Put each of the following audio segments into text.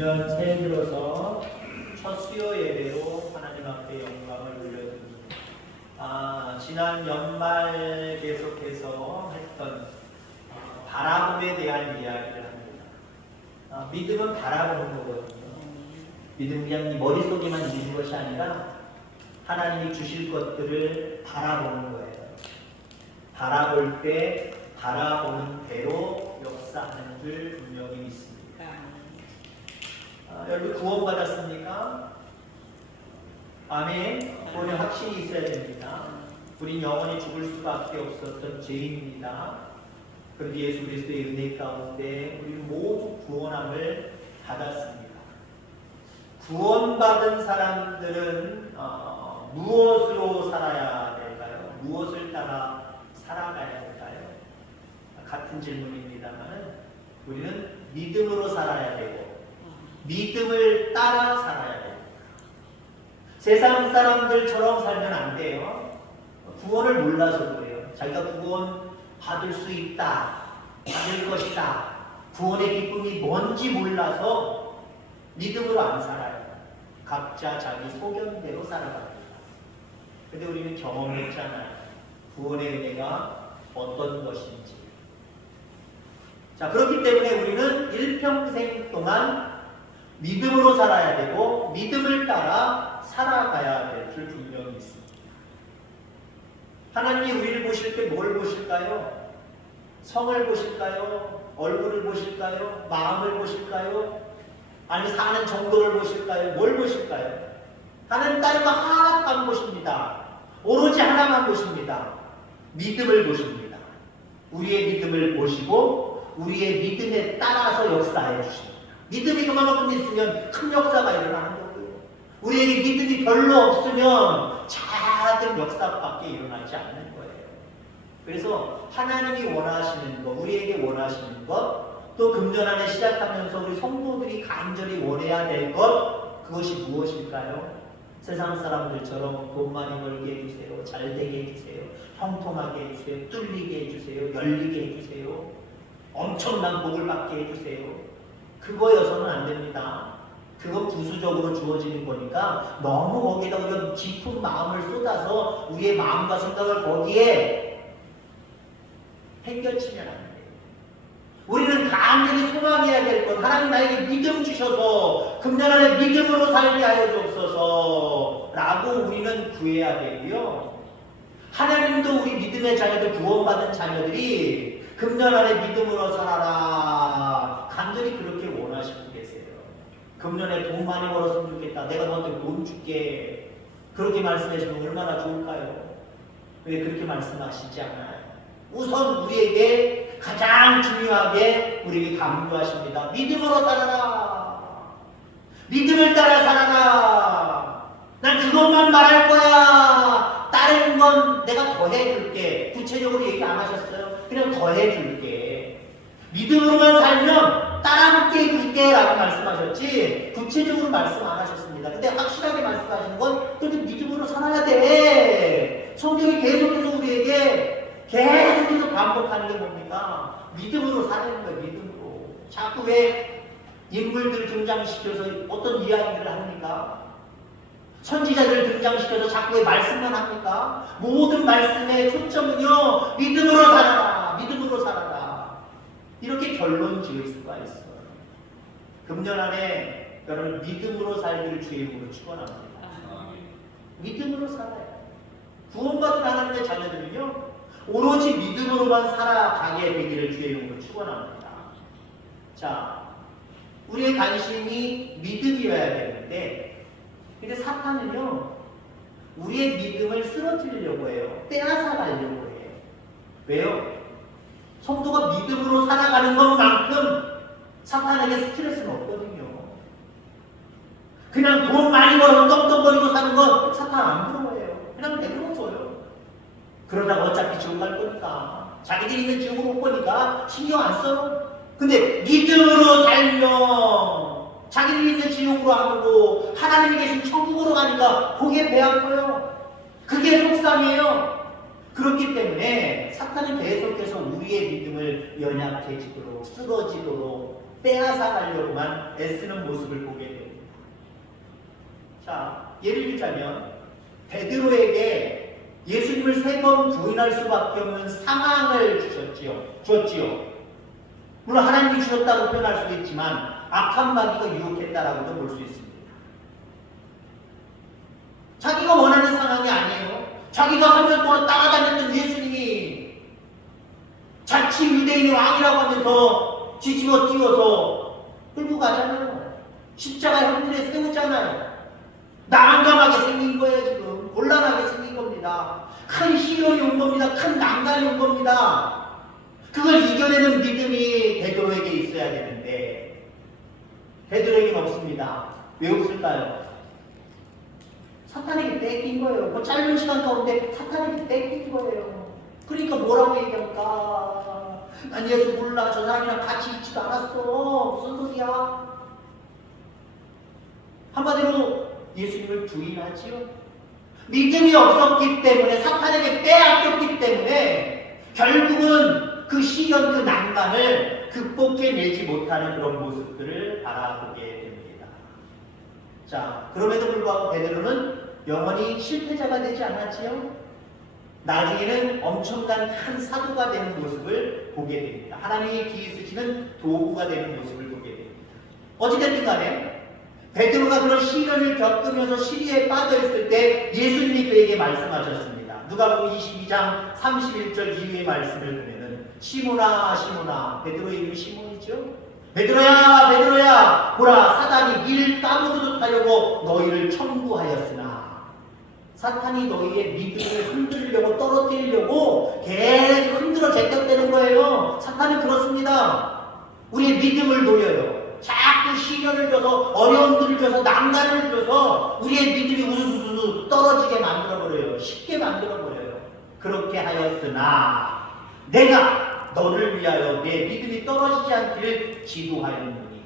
금년 새해 들어서 첫 수요 예배로 하나님 앞에 영광을 돌려드립니다. 지난 연말 계속해서 했던 바라봄에 대한 이야기를 합니다. 믿음은 바라보는 거거든요. 믿음은 그냥 머릿속에만 있는 것이 아니라 하나님이 주실 것들을 바라보는 거예요. 바라볼 때 바라보는 대로 역사하는 줄 분명히 믿습니다. 여러분 구원받았습니까? 아멘. 구원의 확신이 있어야 됩니다. 우린 영원히 죽을 수밖에 없었던 죄인입니다. 그런데 예수 그리스도의 은혜 가운데 우리는 모두 구원함을 받았습니다. 구원받은 사람들은 무엇으로 살아야 될까요? 무엇을 따라 살아가야 될까요? 같은 질문입니다만 우리는 믿음으로 살아야 되고 믿음을 따라 살아야 돼요. 세상 사람들처럼 살면 안 돼요. 구원을 몰라서 그래요. 자기가 구원 받을 수 있다, 받을 것이다, 구원의 기쁨이 뭔지 몰라서 믿음으로 안 살아요. 각자 자기 소견대로 살아갑니다. 근데 우리는 경험했잖아요. 구원의 은혜가 어떤 것인지. 자, 그렇기 때문에 우리는 일평생 동안 믿음으로 살아야 되고 믿음을 따라 살아가야 될 줄 분명히 있습니다. 하나님이 우리를 보실 때 뭘 보실까요? 성을 보실까요? 얼굴을 보실까요? 마음을 보실까요? 아니면 사는 정도를 보실까요? 뭘 보실까요? 하나님 다른 거 하나도 안 보십니다. 오로지 하나만 보십니다. 믿음을 보십니다. 우리의 믿음을 보시고 우리의 믿음에 따라서 역사해 주십니다. 믿음이 그만큼 있으면 큰 역사가 일어나는 거고요. 우리에게 믿음이 별로 없으면 작은 역사밖에 일어나지 않는 거예요. 그래서 하나님이 원하시는 것, 우리에게 원하시는 것, 또 금년 안에 시작하면서 우리 성도들이 간절히 원해야 될 것, 그것이 무엇일까요? 세상 사람들처럼 돈 많이 벌게 해주세요, 잘 되게 해주세요, 형통하게 해주세요, 뚫리게 해주세요, 열리게 해주세요, 엄청난 복을 받게 해주세요. 그거여서는 안 됩니다. 그건 부수적으로 주어지는 거니까 너무 거기에다 우리가 깊은 마음을 쏟아서 우리의 마음과 생각을 거기에 행겨치면 안 돼요. 우리는 간절히 소망해야 될 것, 하나님 나에게 믿음 주셔서 금년 안에 믿음으로 살게 하여 주옵소서 라고 우리는 구해야 되고요. 하나님도 우리 믿음의 자녀들, 구원받은 자녀들이 금년 안에 믿음으로 살아라 간절히 그렇게 원하시고 계세요. 금년에 돈 많이 벌었으면 좋겠다, 내가 너한테 돈 줄게, 그렇게 말씀하시면 얼마나 좋을까요? 왜 그렇게 말씀하시지 않아요? 우선 우리에게 가장 중요하게 우리에게 강조하십니다. 믿음으로 살아라, 믿음을 따라 살아라. 난 그것만 말할 거야, 다른 건 내가 더해줄게. 구체적으로 얘기 안 하셨어요? 그냥 더해줄게. 믿음으로만 살면 따라붙게 해줄게 라고 말씀하셨지 구체적으로 말씀 안 하셨습니다. 근데 확실하게 말씀하시는 건 그렇게 믿음으로 살아야 돼. 성경이 계속해서 우리에게 계속해서 반복하는 게 뭡니까? 믿음으로 살아야 거예요. 믿음으로. 자꾸 왜 인물들 등장시켜서 어떤 이야기들을 합니까? 선지자들 등장시켜서 자꾸 왜 말씀만 합니까? 모든 말씀의 초점은요, 믿음으로 살아라, 믿음으로 살아라. 이렇게 결론 지을 수가 있어요. 금년 안에 여러분 믿음으로 살기를 주의 이름으로 축원합니다. 믿음으로 살아요. 구원받은 하나님의 자녀들은요, 오로지 믿음으로만 살아가게 되기를 주의 이름으로 축원합니다. 자, 우리의 관심이 믿음이어야 되는데, 근데 사탄은요, 우리의 믿음을 쓰러뜨리려고 해요. 빼앗아가려고 해요. 왜요? 성도가 믿음으로 살아가는 것만큼 사탄에게 스트레스는 없거든요. 그냥 돈 많이 벌어서 떵떵거리고 사는 건 사탄 안 부러워해요. 그냥 내버려둬요. 그러다가 어차피 지옥 갈 거니까, 자기들이 있는 지옥을 못 보니까 신경 안 써요. 근데 믿음으로 살면 자기들이 있는 지옥으로 안 오고 하나님이 계신 천국으로 가니까 거기에 배 아파요. 그게 속상해요. 그렇기 때문에 사탄은 계속해서 우리의 믿음을 연약해지도록, 쓰러지도록 빼앗아 가려고만 애쓰는 모습을 보게 됩니다. 자, 예를 들자면 베드로에게 예수님을 3번 부인할 수밖에 없는 상황을 주었지요. 물론 하나님이 주셨다고 표현할 수도 있지만 악한 마귀가 유혹했다라고도 볼 수 있습니다. 자기가 원하는 상황이 아니에요. 자기가 3년 동안 따라다녔던 예수님이 자칭 유대인의 왕이라고 하면서 뒤집어 씌워서 끌고 가잖아요. 십자가 형틀에 세우잖아요. 난감하게 생긴 거예요. 지금 곤란하게 생긴 겁니다. 큰 시련이 온 겁니다. 큰 난간이 온 겁니다. 그걸 이겨내는 믿음이 베드로에게 있어야 되는데 베드로에게는 없습니다. 왜 없을까요? 사탄에게 뺏긴 거예요. 그 짧은 시간 가운데 사탄에게 뺏긴 거예요. 그러니까 뭐라고 얘기할까? 난 예수 몰라. 저 사람이랑 같이 있지도 않았어. 무슨 소리야? 한마디로 예수님을 부인하지요. 믿음이 없었기 때문에, 사탄에게 빼앗겼기 때문에 결국은 그 시련, 그 난간을 극복해내지 못하는 그런 모습들을 바라보게 됩니다. 자, 그럼에도 불구하고 베드로는 영원히 실패자가 되지 않았지요. 나중에는 엄청난 큰 사도가 되는 모습을 보게 됩니다. 하나님의 기회 쓰시는 도구가 되는 모습을 보게 됩니다. 어찌됐든 간에 베드로가 그런 시련을 겪으면서 시리에 빠져있을 때 예수님이 그에게 말씀하셨습니다. 누가복음 22장 31절 이후의 말씀을 보면은 시몬아 시몬아, 베드로의 이름이 시몬이죠. 베드로야 베드로야, 보라 사단이 이를 까무르듯 하려고 너희를 청구하였으나, 사탄이 너희의 믿음을 흔들려고 떨어뜨리려고 계속 흔들어 제꼈다는 거예요. 사탄은 그렇습니다. 우리의 믿음을 노려요. 자꾸 시련을 줘서, 어려움들을 줘서, 난간을 줘서 우리의 믿음이 우수수수 떨어지게 만들어버려요. 쉽게 만들어버려요. 그렇게 하였으나 내가 너를 위하여 내 믿음이 떨어지지 않기를 기도하였노니.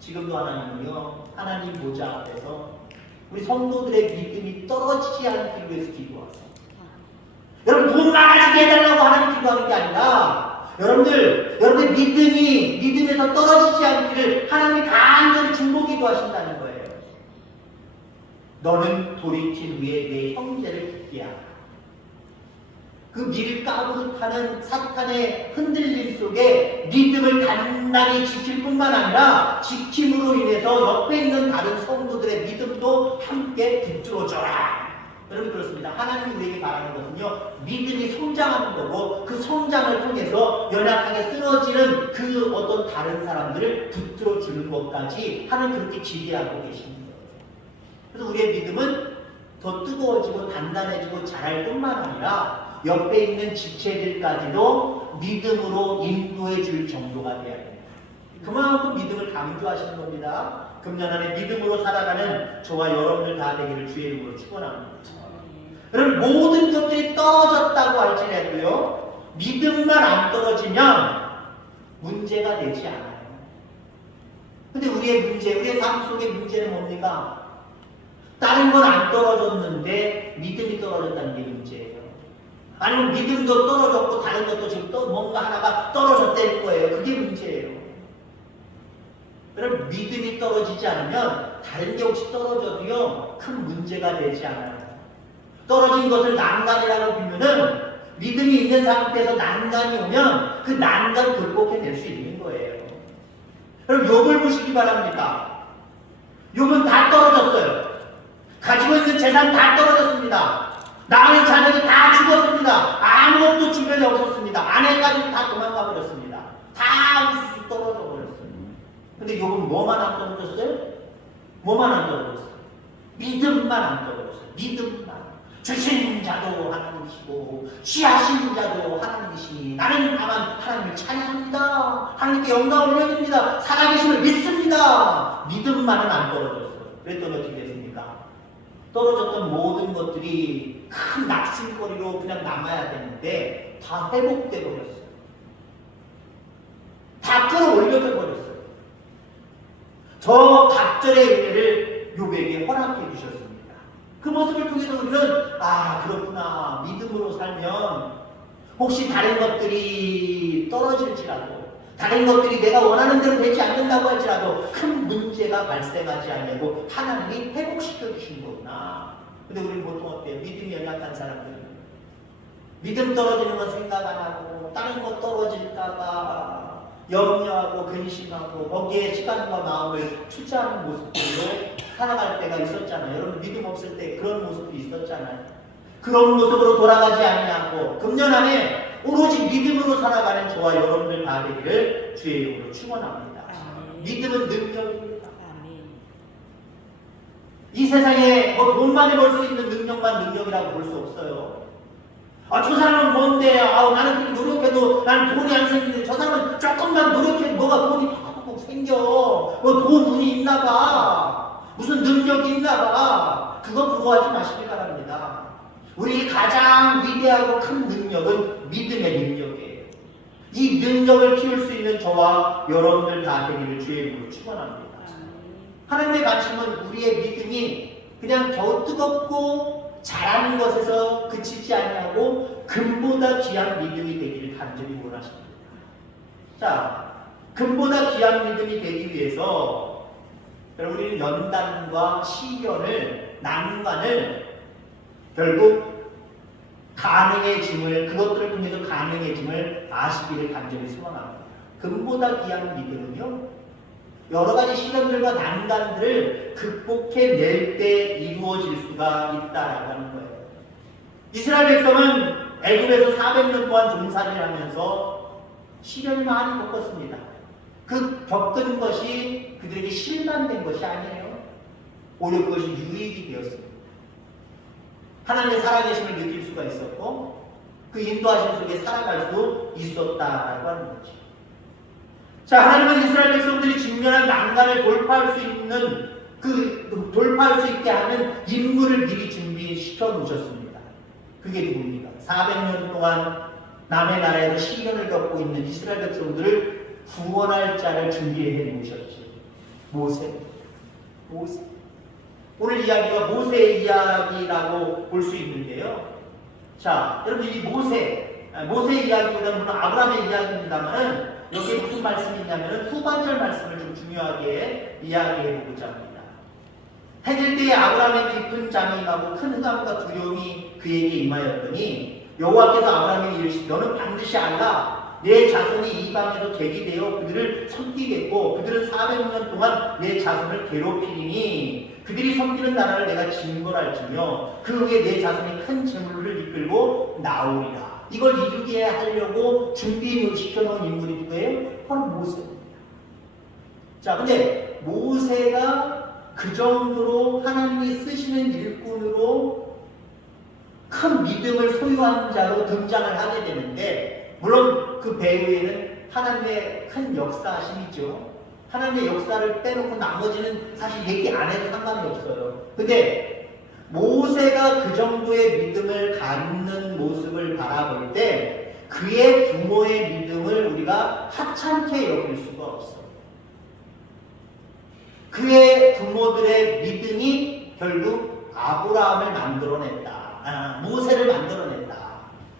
지금도 하나님은요, 하나님 보좌 앞에서 우리 성도들의 믿음이 떨어지지 않기 위해서 기도하세요. 여러분, 돈 많아지게 해달라고 하나님 기도하는 게 아니라 여러분의 믿음에서 떨어지지 않기를 하나님이 간절히 중보기도 하신다는 거예요. 너는 돌이킨 후에 내 형제를 붙게 하라. 그 밀가부릇하는 사탄의 흔들림 속에 믿음을 단단히 지킬 뿐만 아니라 지킴으로 인해서 옆에 있는 다른 성도들의 믿음도 함께 붙들어줘라. 여러분, 그렇습니다. 하나님이 우리에게 바라는 것은요, 믿음이 성장하는 거고, 그 성장을 통해서 연약하게 쓰러지는 그 어떤 다른 사람들을 붙들어 주는 것까지 하나님 그렇게 기대하고 계십니다. 그래서 우리의 믿음은 더 뜨거워지고 단단해지고 자랄 뿐만 아니라 옆에 있는 지체들까지도 믿음으로 인도해 줄 정도가 되어야 됩니다. 그만큼 믿음을 강조하시는 겁니다. 금년 안에 믿음으로 살아가는 저와 여러분들 다 되기를 주의 이름으로 축원합니다. 여러분, 모든 것들이 떨어졌다고 할지라도요, 믿음만 안 떨어지면 문제가 되지 않아요. 근데 우리의 삶 속의 문제는 뭡니까? 다른 건 안 떨어졌는데 믿음이 떨어졌다는 게 문제예요. 아니면 믿음도 떨어졌고 다른 것도 지금 또 뭔가 하나가 떨어졌다는 거예요. 그게 문제예요. 여러분, 믿음이 떨어지지 않으면 다른 게 혹시 떨어져도요, 큰 문제가 되지 않아요. 떨어진 것을 난간이라고 비면은 믿음이 있는 상태에서 난간이 오면 그 난간 극복해낼 수 있는 거예요. 여러분, 욥을 보시기 바랍니다. 욥은 다 떨어졌어요. 가지고 있는 재산 다 떨어졌습니다. 낳은 자녀도 다 죽었습니다. 아무것도 주변에 없었습니다. 아내까지도 다 도망가 버렸습니다. 다 우수수 떨어져 버렸어요. 근데 욥은 뭐만 안 떨어졌어요? 뭐만 안 떨어졌어요? 믿음만 안 떨어졌어요. 믿음만. 주신 자도 하나님이시고 취하신 자도 하나님이시니 나는 다만 하나님을 찬양합니다. 하나님께 영광을 올려드립니다. 살아계심을 믿습니다. 믿음만은 안 떨어졌어요. 그랬더니 어떻게 됐습니까? 떨어졌던 모든 것들이 큰 낙심거리로 그냥 남아야 되는데 다 회복돼 버렸어요. 다 끌어올려져 버렸어요. 저 갑절의 은혜를 욥에게 허락해 주셨습니다. 그 모습을 통해서 우리는 그렇구나, 믿음으로 살면 혹시 다른 것들이 떨어질지라도, 다른 것들이 내가 원하는 대로 되지 않는다고 할지라도 큰 문제가 발생하지 않냐고 하나님이 회복시켜 주신 거구나. 근데 우리는 보통 어때요? 믿음이 연약한 사람들은 믿음 떨어지는 건 생각 안 하고 다른 거 떨어질까봐 염려하고 근심하고 거기에 시간과 마음을 투자하는 모습들로 살아갈 때가 있었잖아요. 여러분 믿음 없을 때 그런 모습이 있었잖아요. 그런 모습으로 돌아가지 않냐고 금년 안에 오로지 믿음으로 살아가는 저와 여러분들 다 되기를 주의 이름으로 축원합니다. 믿음은 능력입니다. 이 세상에 뭐 돈 많이 벌 수 있는 능력만 능력이라고 볼 수 없어요. 저 사람은 뭔데? 나는 그렇게 노력해도 난 돈이 안 생기는데 저 사람은 조금만 노력해도 뭐가 돈이 팍팍 생겨. 뭐 돈 운이 있나 봐. 무슨 능력이 있나 봐. 그거 부러워하지 마시기 바랍니다. 우리 가장 위대하고 큰 능력은 믿음의 능력이에요. 이 능력을 키울 수 있는 저와 여러분들 다 되기를 주의 이름으로 축원합니다. 하나님의 관심은 우리의 믿음이 그냥 겨우 뜨겁고 잘하는 것에서 그치지 아니하고 금보다 귀한 믿음이 되기를 간절히 원하십니다. 자, 금보다 귀한 믿음이 되기 위해서 여러분 우리는 연단과 시련을 난관을 결국 가능의 짐을 그것들을 통해서 가능의 짐을 아시기를 간절히 소망합니다. 금보다 귀한 믿음은요 여러 가지 시련들과 난관들을 극복해낼 때 이루어질 수가 있다라고 하는 거예요. 이스라엘 백성은 애굽에서 400년 동안 종살이를 하면서 시련을 많이 겪었습니다. 그 겪은 것이 그들에게 실망된 것이 아니에요. 오히려 그것이 유익이 되었습니다. 하나님의 살아계심을 느낄 수가 있었고 그 인도하심 속에 살아갈 수 있었다라고 하는 거죠. 자, 하나님은 이스라엘 백성들이 직면한 난관을 돌파할 수 있는 돌파할 수 있게 하는 인물을 미리 준비시켜 놓으셨습니다. 그게 누굽니까? 400년 동안 남의 나라에서 시련을 겪고 있는 이스라엘 백성들을 구원할 자를 준비해 놓으셨죠. 모세. 오늘 이야기가 모세의 이야기라고 볼 수 있는데요. 자, 여러분 이 모세의 이야기보다는 물론 아브라함의 이야기입니다만은 여기에 무슨 말씀이 있냐면 후반절 말씀을 좀 중요하게 이야기해 보고자 합니다. 해질 때에 아브라함의 깊은 잠이 임하고 큰 흑암과 두려움이 그에게 임하였더니 여호와께서 아브라함에게 이르시되 너는 반드시 알라 내 자손이 이방에서 객이 되어 그들을 섬기겠고 그들은 400년 동안 내 자손을 괴롭히리니 그들이 섬기는 나라를 내가 징벌할지며 그 후에 내 자손이 큰 재물을 이끌고 나오리라. 이걸 이루게 하려고 준비시켜놓은 인물이 누구예요? 바로 모세입니다. 자, 근데 모세가 그 정도로 하나님이 쓰시는 일꾼으로 큰 믿음을 소유한 자로 등장을 하게 되는데 물론 그 배후에는 하나님의 큰 역사심이죠. 하나님의 역사를 빼놓고 나머지는 사실 얘기 안 해도 상관이 없어요. 근데 모세가 그 정도의 믿음을 갖는 모습을 바라볼 때 그의 부모의 믿음을 우리가 하찮게 여길 수가 없어요. 그의 부모들의 믿음이 결국 아브라함을 만들어냈다. 모세를 만들어냈다.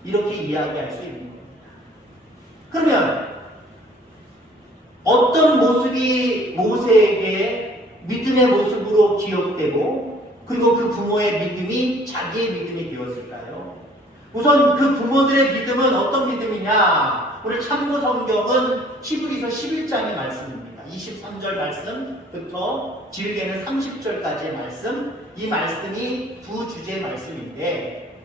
이렇게 이야기할 수 있는 겁니다. 그러면 어떤 모습이 모세에게 믿음의 모습으로 기억되고 그리고 그 부모의 믿음이 자기의 믿음이 되었을까요? 우선 그 부모들의 믿음은 어떤 믿음이냐? 우리 참고 성경은 히브리서 11장의 말씀입니다. 23절 말씀부터 길게는 30절까지의 말씀, 이 말씀이 두 주제의 말씀인데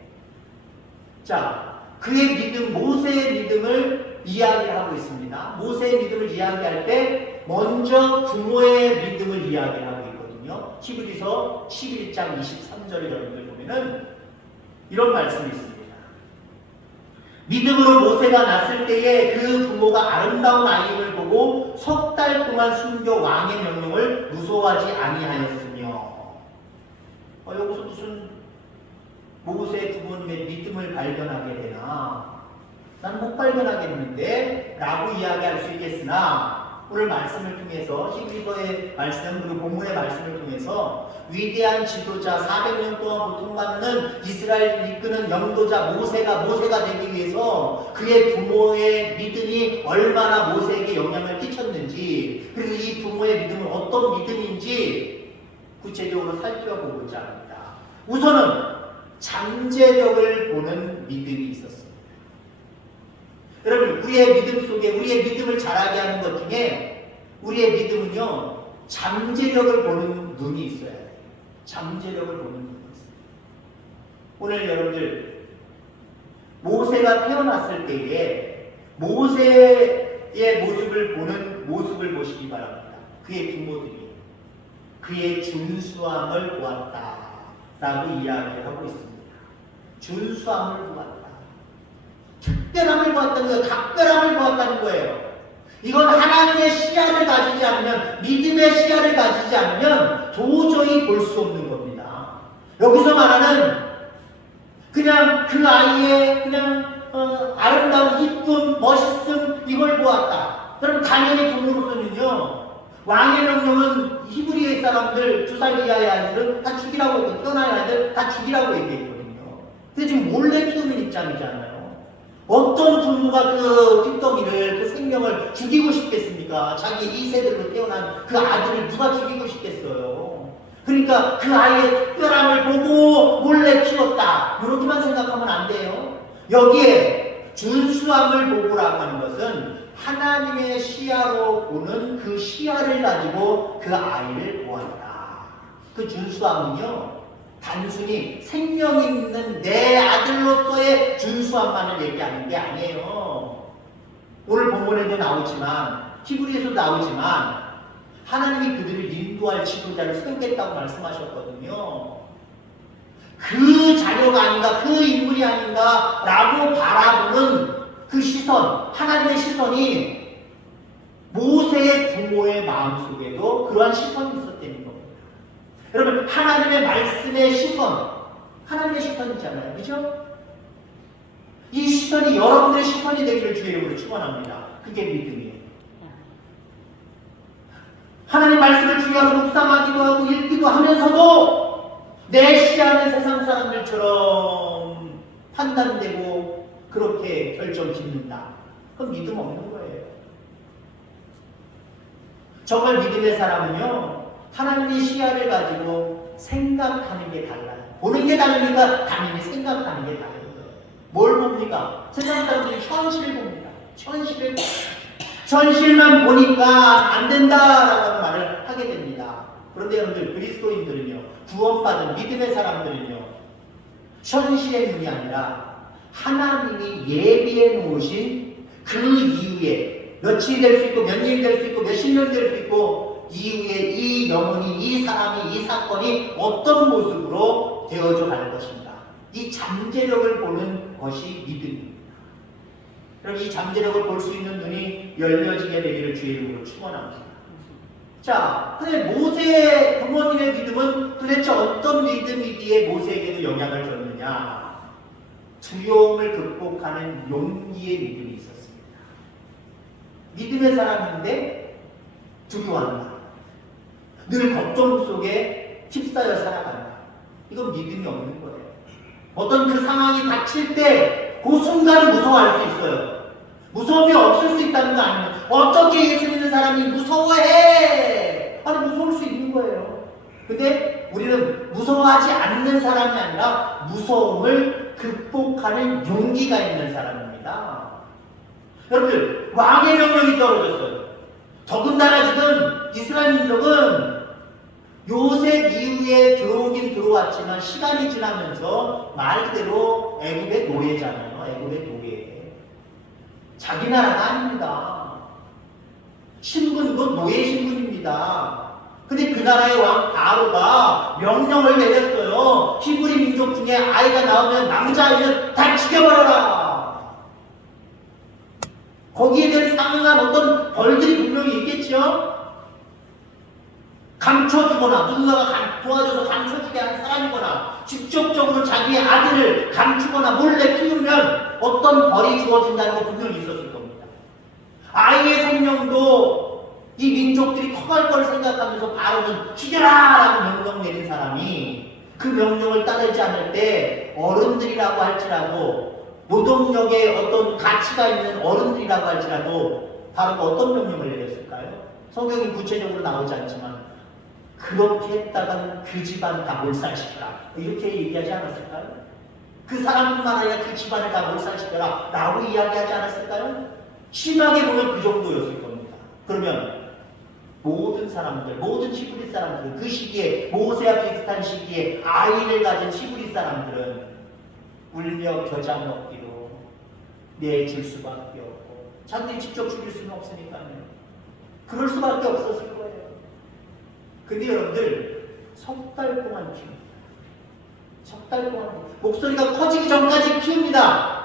자, 그의 믿음, 모세의 믿음을 이야기하고 있습니다. 모세의 믿음을 이야기할 때 먼저 부모의 믿음을 이야기하고 있거든요. 히브리서 11장 23절을 여러분들 보면은 이런 말씀이 있습니다. 믿음으로 모세가 났을 때에 그 부모가 아름다운 아이를 보고 석 달 동안 숨겨 왕의 명령을 무서워하지 아니하였으며 여기서 무슨 모세의 부모님의 믿음을 발견하게 되나? 난 못 발견하겠는데? 라고 이야기할 수 있겠으나 오늘 말씀을 통해서 히브리서의 말씀 그리고 본문의 말씀을 통해서 여행에서 위대한 지도자 400년 동안 고통받는 이스라엘을 이끄는 영도자 모세가 되기 위해서 그의 부모의 믿음이 얼마나 모세에게 영향을 끼쳤는지, 그래서 이 부모의 믿음은 어떤 믿음인지 구체적으로 살펴보고자 합니다. 우선은 잠재력을 보는 믿음이 있었습니다. 여러분, 우리의 믿음 속에 우리의 믿음을 자라게 하는 것 중에 우리의 믿음은요, 잠재력을 보는 눈이 있어야 돼요. 잠재력을 보는 눈이 있어요. 오늘 여러분들, 모세가 태어났을 때에 모세의 모습을 보는 모습을 보시기 바랍니다. 그의 부모들이 그의 준수함을 보았다 라고 이야기를 하고 있습니다. 준수함을 보았다. 특별함을 보았다는 거예요. 각별함을 보았다는 거예요. 이건 하나님의 시야를 가지지 않으면, 믿음의 시야를 가지지 않으면 도저히 볼 수 없는 겁니다. 여기서 말하는 그냥 그 아이의 그냥 아름다운 이쁨, 멋있음, 이걸 보았다. 그럼 당연히 부모로서는요, 왕의 명령은 히브리 사람들 2살 이하의 아이들은 다 죽이라고, 태어난 아이들 다 죽이라고 얘기했거든요. 근데 지금 몰래 키우는 입장이잖아요. 어떤 부모가 그 핏덩이를, 그 생명을 죽이고 싶겠습니까? 자기 2세들로 태어난 그 아들을 누가 죽이고 싶겠어요? 그러니까 그 아이의 특별함을 보고 몰래 키웠다, 이렇게만 생각하면 안 돼요. 여기에 준수함을 보고라고 하는 것은 하나님의 시야로 보는 그 시야를 가지고 그 아이를 보았다. 그 준수함은요, 단순히 생명 있는 내 아들로서의 준수함만을 얘기하는 게 아니에요. 오늘 본문에도 나오지만, 히브리에서도 나오지만, 하나님이 그들을 인도할 지도자를 세우겠다고 말씀하셨거든요. 그 자녀가 아닌가, 그 인물이 아닌가 라고 바라보는 그 시선, 하나님의 시선이 모세의 부모의 마음속에도 그러한 시선이 있었다는 겁니다. 여러분, 하나님의 말씀의 시선, 하나님의 시선이잖아요. 그죠? 이 시선이 여러분들의 시선이 되기를 주의 이름으로 축원합니다. 그게 믿음이에요. 하나님 말씀을 주야로 묵상하기도 하고 읽기도 하면서도 내 시야는 세상 사람들처럼 판단되고 그렇게 결정 짓는다. 그건 믿음 없는 거예요. 정말 믿음의 사람은요, 하나님의 시야를 가지고 생각하는 게 달라요. 보는 게 다르니까 당연히 생각하는 게 다른 거예요. 뭘 봅니까? 세상 사람들이 현실을 봅니다. 현실만 보니까 안 된다라는 말을 하게 됩니다. 그런데 여러분들, 그리스도인들은요, 구원받은 믿음의 사람들은요, 현실의 눈이 아니라 하나님이 예비해 놓으신 그 이후에 며칠이 될 수 있고 몇 년이 될 수 있고 몇십 년이 될 수 있고 이후에 이 영혼이, 이 사람이, 이 사건이 어떤 모습으로 되어져 갈 것인가, 이 잠재력을 보는 것이 믿음입니다. 그럼 이 잠재력을 볼 수 있는 눈이 열려지게 되기를 주의 이름으로 축원합니다. 자, 근데 모세의 부모님의 믿음은 도대체 어떤 믿음이기에 모세에게도 영향을 줬느냐? 두려움을 극복하는 용기의 믿음이 있었습니다. 믿음의 사람인데 두려워한다. 늘 걱정 속에 휩싸여 살아간다. 이건 믿음이 없는 거예요. 어떤 그 상황이 닥칠 때 그 순간을 무서워할 수 있어요. 무서움이 없을 수 있다는 거 아니에요. 어떻게 예수 믿는 사람이 무서워해? 아니, 무서울 수 있는 거예요. 근데 우리는 무서워하지 않는 사람이 아니라 무서움을 극복하는 용기가 있는 사람입니다. 여러분들, 왕의 명령이 떨어졌어요. 더군다나 지금 이스라엘 민족은 요셉 이후에 들어오긴 들어왔지만 시간이 지나면서 말 그대로 애굽의 노예잖아요. 애굽의 노예. 자기 나라가 아닙니다. 신분도 노예 신분입니다. 근데 그 나라의 왕 바로가 명령을 내렸어요. 히브리 민족 중에 아이가 나오면 남자아이는 다 죽여버려라. 거기에 대한 상응한 어떤 벌들이 분명히 있겠죠. 감춰주거나 누군가가 도와줘서 감춰주게 한 사람이거나 직접적으로 자기의 아들을 감추거나 몰래 키우면 어떤 벌이 주어진다는 거 분명히 있었을 겁니다. 아이의 생명도 이 민족들이 커갈 걸 생각하면서 바로는 죽여라! 라고 명령 내린 사람이 그 명령을 따르지 않을 때 어른들이라고 할지라도 노동력에 어떤 가치가 있는 어른들이라고 할지라도 바로가 어떤 명령을 내렸을까요? 성경이 구체적으로 나오지 않지만 그렇게 했다가는 그 집안 다 몰살시키라 이렇게 얘기하지 않았을까요? 그 사람뿐만 아니라 그 집안을 다 몰살시켜라 라고 이야기하지 않았을까요? 심하게 보면 그 정도였을 겁니다. 그러면 모든 사람들, 모든 히브리 사람들은 그 시기에 모세와 비슷한 시기에 아이를 가진 히브리 사람들은 울며 겨자 먹기로 내줄 수밖에 없고 자기들이 직접 죽일 수는 없으니까요. 그럴 수밖에 없었을 거예요. 근데 여러분들 석 달 동안 키웁니다. 석 달 동안 목소리가 커지기 전까지 키웁니다.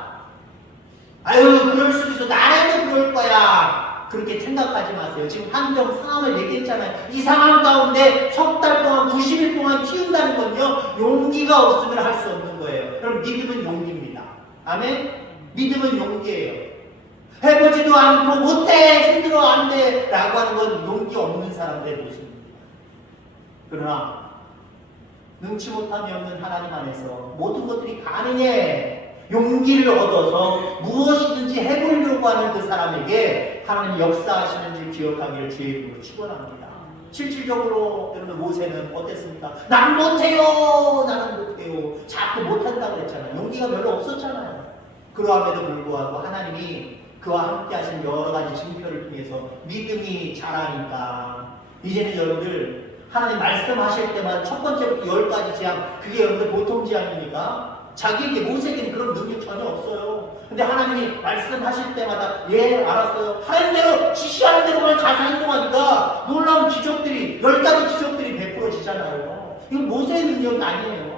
아유 그럴 수도 있어. 나라도 그럴 거야. 그렇게 생각하지 마세요. 지금 환경 상황을 얘기했잖아요. 이 상황 가운데 석 달 동안 90일 동안 키운다는 건요. 용기가 없으면 할 수 없는 거예요. 그럼 믿음은 용기입니다. 아멘? 믿음은 용기예요. 해보지도 않고 못해 힘들어 안돼 라고 하는 건 용기 없는 사람들의 모습입니다. 그러나 능치 못함이 없는 하나님 안에서 모든 것들이 가능해 용기를 얻어서 무엇이든지 해보려고 하는 그 사람에게 하나님 역사하시는 줄 기억하기를 주의 이름으로 축원합니다. 실질적으로 여러분 모세는 어땠습니까? 난 못해요 나는 못해요 자꾸 못한다고 그랬잖아요. 용기가 별로 없었잖아요. 그러함에도 불구하고 하나님이 그와 함께 하신 여러 가지 징표를 통해서 믿음이 자라니까 이제는 여러분들 하나님 말씀하실 때마다 첫 번째부터 10가지 재앙 그게 여러분들 보통 재앙입니까? 자기에게 모세에게는 그런 능력 전혀 없어요. 근데 하나님이 말씀하실 때마다 예 알았어요. 하나님대로 지시하는 대로만 가서 행동하니까 놀라운 기적들이 10가지 기적들이 베풀어지잖아요. 이건 모세의 능력이 아니에요.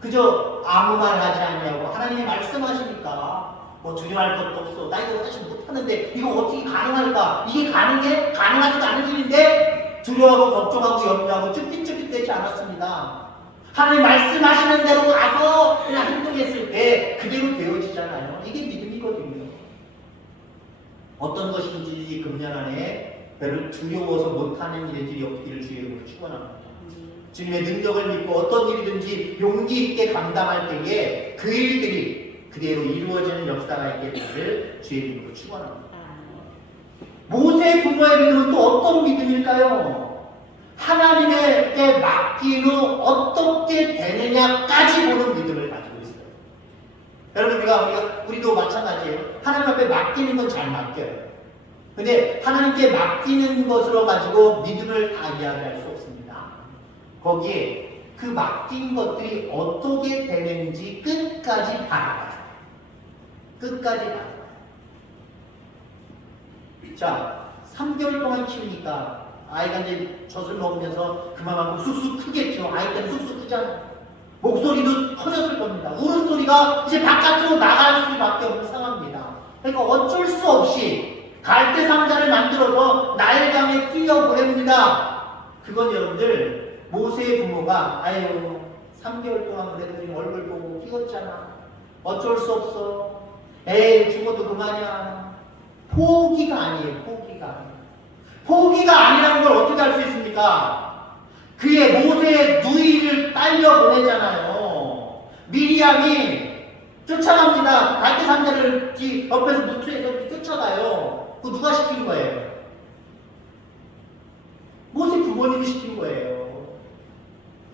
그저 아무 말 하지 않냐고 하나님이 말씀하시니까 뭐 두려워할 것도 없어. 나 이거 사실 못하는데 이거 어떻게 가능할까? 이게 가능해? 가능하지도 않은 일인데 두려워하고 걱정하고 염려하고 쭈삣쭈삣대지 않았습니다. 하나님 말씀하시는 대로 가서 그냥 행동했을 때 그대로 되어지잖아요. 이게 믿음이거든요. 어떤 것인지 금년 안에 별로 두려워서 못하는 일들이 없기를 주의 이름으로 축원합니다. 주님의 능력을 믿고 어떤 일이든지 용기 있게 감당할 때에 그 일들이 그대로 이루어지는 역사가 있겠기를 주의 이름으로 축원합니다. 모세의 부모의 믿음은 또 어떤 믿음일까요? 하나님에게 맡긴 후 어떻게 되느냐까지 보는 믿음을 가지고 있어요. 여러분 우리도 마찬가지예요. 하나님 앞에 맡기는 건 잘 맡겨요. 근데 하나님께 맡기는 것으로 가지고 믿음을 다 이야기할 수 없습니다. 거기에 그 맡긴 것들이 어떻게 되는지 끝까지 바라봐요. 끝까지 바라봐요. 자, 3개월 동안 키우니까 아이가 이제 젖을 먹으면서 그만하고 쑥쑥 크겠죠. 아이 때는 쑥쑥 크잖아요. 목소리도 커졌을 겁니다. 울음소리가 이제 바깥으로 나갈 수밖에 없는 상황입니다. 그러니까 어쩔 수 없이 갈대 상자를 만들어서 나일강에 뛰어보냅니다. 그건 여러분들 모세의 부모가 아유 3개월 동안 그래도 얼굴 보고 키웠잖아. 어쩔 수 없어. 에이 죽어도 그만이야. 포기가 아니에요. 포기가 아니라는 걸 어떻게 알 수 있습니까? 그의 모세의 누이를 딸려 보내잖아요. 미리암이 쫓아갑니다. 갈대 상자를 옆에서 무트에서 쫓아가요. 그거 누가 시킨 거예요? 모세 부모님이 시킨 거예요.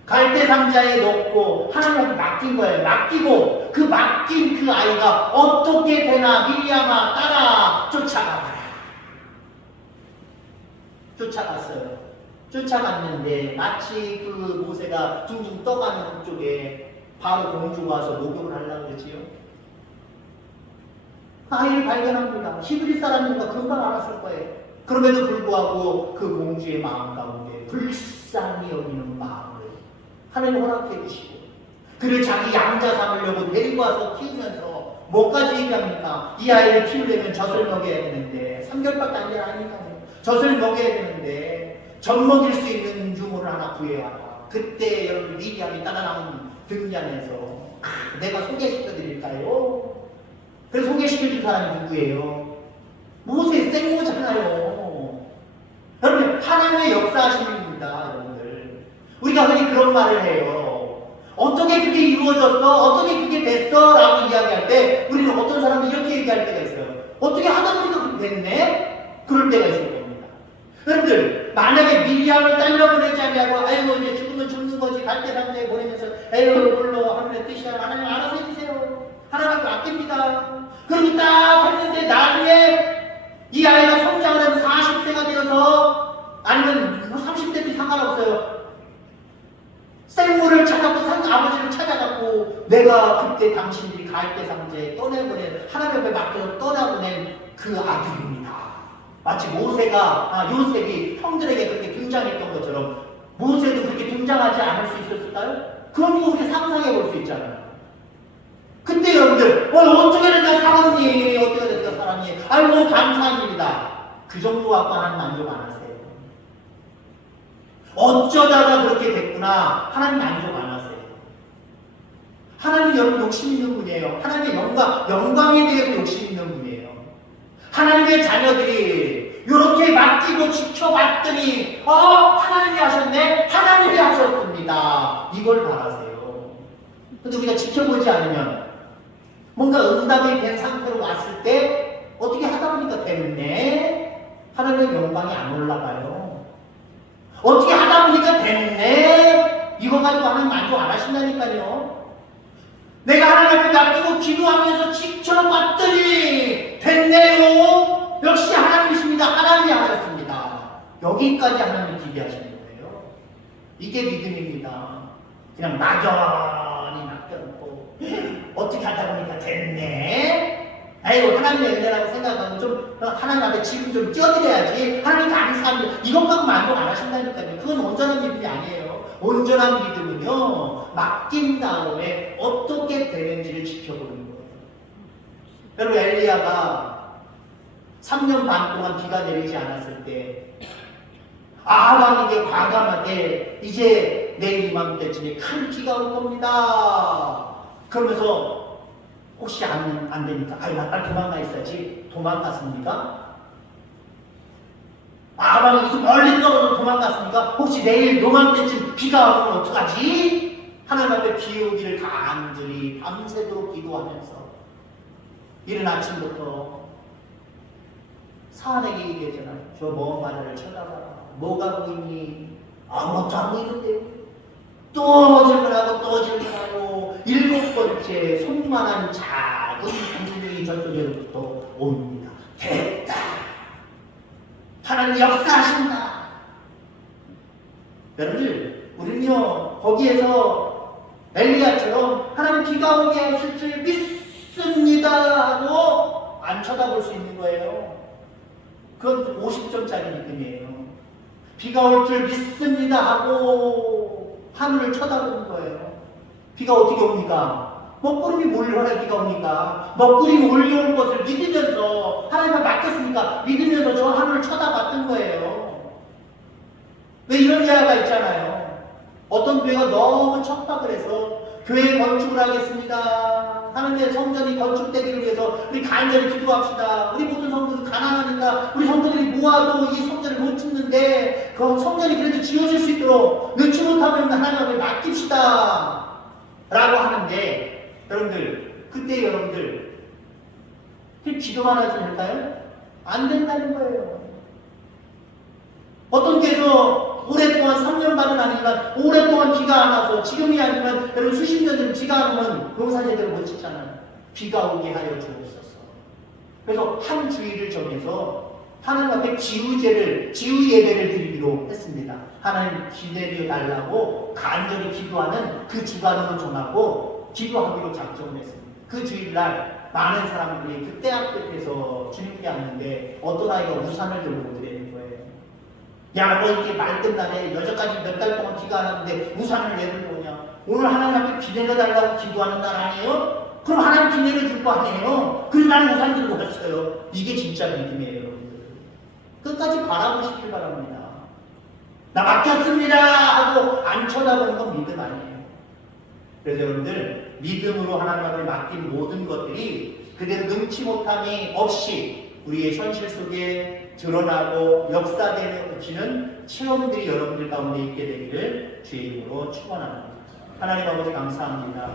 갈대 상자에 넣고 하나님한테 맡긴 거예요. 맡기고 그 맡긴 그 아이가 어떻게 되나 미리암아 따라 쫓아가봐라. 쫓아갔어요. 쫓아갔는데 마치 그 모세가 둥둥 떠가는 쪽에 바로 공주가 와서 목욕을 하려고 그랬지요. 아이를 발견합니다. 히브리 사람인가 금방 알았을 거예요. 그럼에도 불구하고 그 공주의 마음 가운데 불쌍히 여기는 마음을 하나님 허락해 주시고 그를 자기 양자 삼으려고 데리고 와서 키우면서 뭐까지 얘기합니까? 이 아이를 키우려면 젖을 먹여야 되는데 3개월밖에 안 된 아이니까요. 젖을 먹여야 되는데 젖 먹일 수 있는 유모를 하나 구해와라. 그때 여러분 미리암이 따라 나온 등잔에서 내가 소개시켜 드릴까요? 그래서 소개시켜 준 사람이 누구예요? 모세 생모잖아요. 여러분, 하나님의 역사하심입니다, 여러분들. 우리가 흔히 그런 말을 해요. 어떻게 그게 이루어졌어? 어떻게 그게 됐어? 라고 이야기할 때 우리는 어떤 사람들이 이렇게 얘기할 때가 있어요. 어떻게 하다 보니까 그렇게 됐네? 그럴 때가 있을 겁니다. 여러분들, 만약에 미리암을 딸려보내지 않냐고, 아이고 이제 죽으면 죽는 거지, 갈대상자에 보내면서 에휴 물로 하늘의 뜻이야, 하나님 알아서 해주세요, 하나님 맡깁니다. 그리고 딱 했는데 나중에 이 아이가 성장을 해서 40세가 되어서, 아니면 30대도 상관없어요, 생물을 찾아고 아버지를 찾아갖고 내가 그때 당신들이 갈대상자에 떠내보낸, 하나님 앞에 맡겨서 떠나보낸 그 아들입니다. 마치 요셉이 형들에게 그렇게 등장했던 것처럼 모세도 그렇게 등장하지 않을 수 있었을까요? 그런 거 우리가 상상해 볼 수 있잖아요. 그때 여러분들, 어떻게 내가 살았니? 어떻게 내가 살았니? 아이고, 감사한 일이다. 그 정도 갖고 하나님 만족 안 하세요. 어쩌다가 그렇게 됐구나, 하나님 만족 안 하세요. 하나님 여러분 욕심 있는 분이에요. 하나님의 영광에 대해서 욕심 있는 분이에요. 하나님의 자녀들이 이렇게 맡기고 지켜봤더니 하나님이 하셨네? 하나님이 하셨습니다. 이걸 바라세요. 근데 우리가 지켜보지 않으면, 뭔가 응답이 된 상태로 왔을 때 어떻게 하다 보니까 됐네? 하나님의 영광이 안 올라가요. 어떻게 하다 보니까 됐네? 이거 가지고 하나님 만족 안 하신다니까요. 내가 하나님 앞에 맡기고 기도하면서 지켜봤더니 됐네요. 역시 하나님이십니다. 하나님이 하셨습니다. 여기까지 하나님이 기대하시는 거예요. 이게 믿음입니다. 그냥 막연히 맡겨놓고 어떻게 하다 보니까 됐네? 아이고, 하나님의 은혜라고 생각하고 좀 하나님 앞에 지금 좀 뛰어드려야지, 하나님 감사합니다, 이것만 만족 안 하신다니까요. 그건 온전한 믿음이 아니에요. 온전한 믿음은요, 맡긴 다음에 어떻게 되는지를 지켜보는 거예요. 여러분, 엘리야가 3년 반 동안 비가 내리지 않았을 때 아합에게 과감하게 이제 내일 이맘때쯤에 큰 비가 올 겁니다. 그러면서 혹시 안 되니까, 나 빨리 도망가 있어야지. 도망갔습니까? 아합이 여기서 멀리 떨어져 도망갔습니까? 혹시 내일 요맘때쯤 비가 오면 어떡하지? 하나님 앞에 비 오기를 간절히 밤새도록 기도하면서 이른 아침부터 사안에게 얘기하잖아요. 저 먼 바다를 쳐다봐라. 뭐가 보이니? 아무것도 안 보이는데. 또 질문하고 7번째 손만한 작은 구름이 저쪽에로부터 옵니다. 됐다. 하나님 역사하신다. 여러분들, 우리는요 거기에서 엘리야처럼 하나님 비가 오게 하실 줄 믿습니다 하고 안 쳐다볼 수 있는 거예요. 그건 50점짜리 믿음이에요. 비가 올 줄 믿습니다 하고 하늘을 쳐다보는 거예요. 비가 어떻게 옵니까? 먹구름이 몰려와야 비가 옵니까? 먹구름이 몰려올 것을 믿으면서, 하나님을 맡겼으니까 믿으면서 저 하늘을 쳐다봤던 거예요. 왜 이런 이야기가 있잖아요. 어떤 교회가 너무 척박을 해서 교회 건축을 하겠습니다, 하나님의 성전이 건축되기를 위해서 우리 간절히 기도합시다, 우리 모든 성도들 가난하니까 우리 성도들이 모아도 이 성전을 못 짓는데 그 성전이 그래도 지어질 수 있도록 넣지 못하면 하나님 앞에 맡깁시다 라고 하는데, 여러분들, 그때 여러분들 기도만 해서 될까요? 안 된다는 거예요. 어떤 교회에서 오랫동안 3년 반은 아니지만 오랫동안 비가 안 와서, 지금이 아니면 여러분 수십 년은 비가 안 오면 농사 제대로 못 짓잖아요. 비가 오게 하여 주옵소서. 그래서 한 주일을 정해서 하나님 앞에 지우 예배를 드리기로 했습니다. 하나님 기다려 달라고 간절히 기도하는 그 주간으로 정하고 기도하기로 작정을 했습니다. 그 주일날 많은 사람들이 그 대학 끝에서 주님께 왔는데 어떤 아이가 우산을 들고 드리는 거예요. 야, 너 이렇게 맑은 날에 여기까지 몇 달 동안 비가 안 왔는데 우산을 왜 들고 오냐? 오늘 하나님 앞에 비 내려달라고 기도하는 날 아니에요? 그럼 하나님 비 내려줄 거 아니에요? 그래서 나는 우산 들고 왔어요. 이게 진짜 믿음이에요, 여러분들. 끝까지 바라보시길 바랍니다. 나 맡겼습니다 하고 안 쳐다보는 건 믿음 아니에요. 그래서 여러분들, 믿음으로 하나님 앞에 맡긴 모든 것들이 그대로 능치 못함이 없이 우리의 현실 속에 드러나고 역사되는 체험들이 여러분들 가운데 있게 되기를 주의 이름으로 축원합니다. 하나님 아버지 감사합니다.